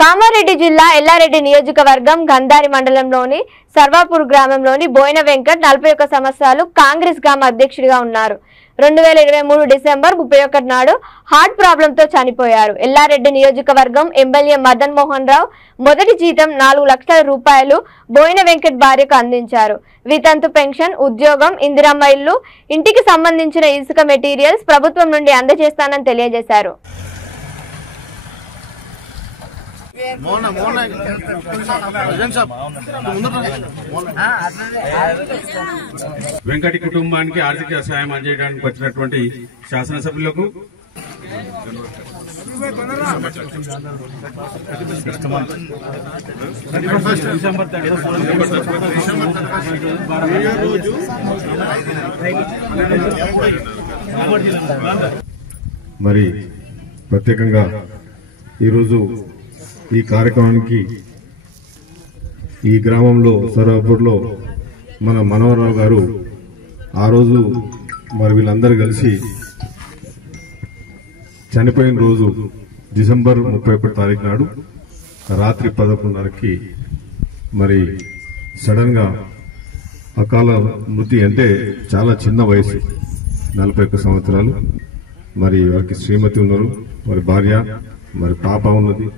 కామారెడ్డి జిల్లా ఎల్లారెడ్డి నియోజకవర్గం గంధారి మండలంలోని సర్వాపూర్ గ్రామంలోని బోయిన వెంకట్ 41 సంవత్సరాలు కాంగ్రెస్ గ్రామ అధ్యక్షుడిగా ఉన్నారు. 2023 డిసెంబర్ 31 నాడు హార్ట్ ప్రాబ్లంతో చనిపోయారు. ఎల్లారెడ్డి నియోజకవర్గం ఎమ్మెల్యే మదన్ మోహన్ రావు మొదటి జీతం 4 లక్షల రూపాయలు బోయిన వెంకట్ భార్యకు అందించారు. వితంతు పెన్షన్, ఉద్యోగం, ఇందిరమ్మ ఇల్లు, ఇంటికి సంబంధించిన ఇసుక మెటీరియల్స్ ప్రభుత్వం నుండి అందజేస్తానని తెలియజేశారు. వెంకటి కుటుంబానికి ఆర్థిక సాయం అందజేయడానికి వచ్చినటువంటి శాసనసభ్యులకు మరి ప్రత్యేకంగా ఈరోజు ఈ కార్యక్రమానికి ఈ గ్రామంలో సర్వాపూర్లో మన మనోహరరావు గారు ఆ రోజు మరి వీళ్ళందరూ కలిసి చనిపోయిన రోజు డిసెంబర్ 31 తారీఖు నాడు రాత్రి 11:30కి మరి సడన్ గా అకాల మృతి, అంటే చాలా చిన్న వయసు, 41 సంవత్సరాలు. మరి వారికి శ్రీమతి ఉన్నారు, మరి భార్య, మరి పాప ఉన్నది.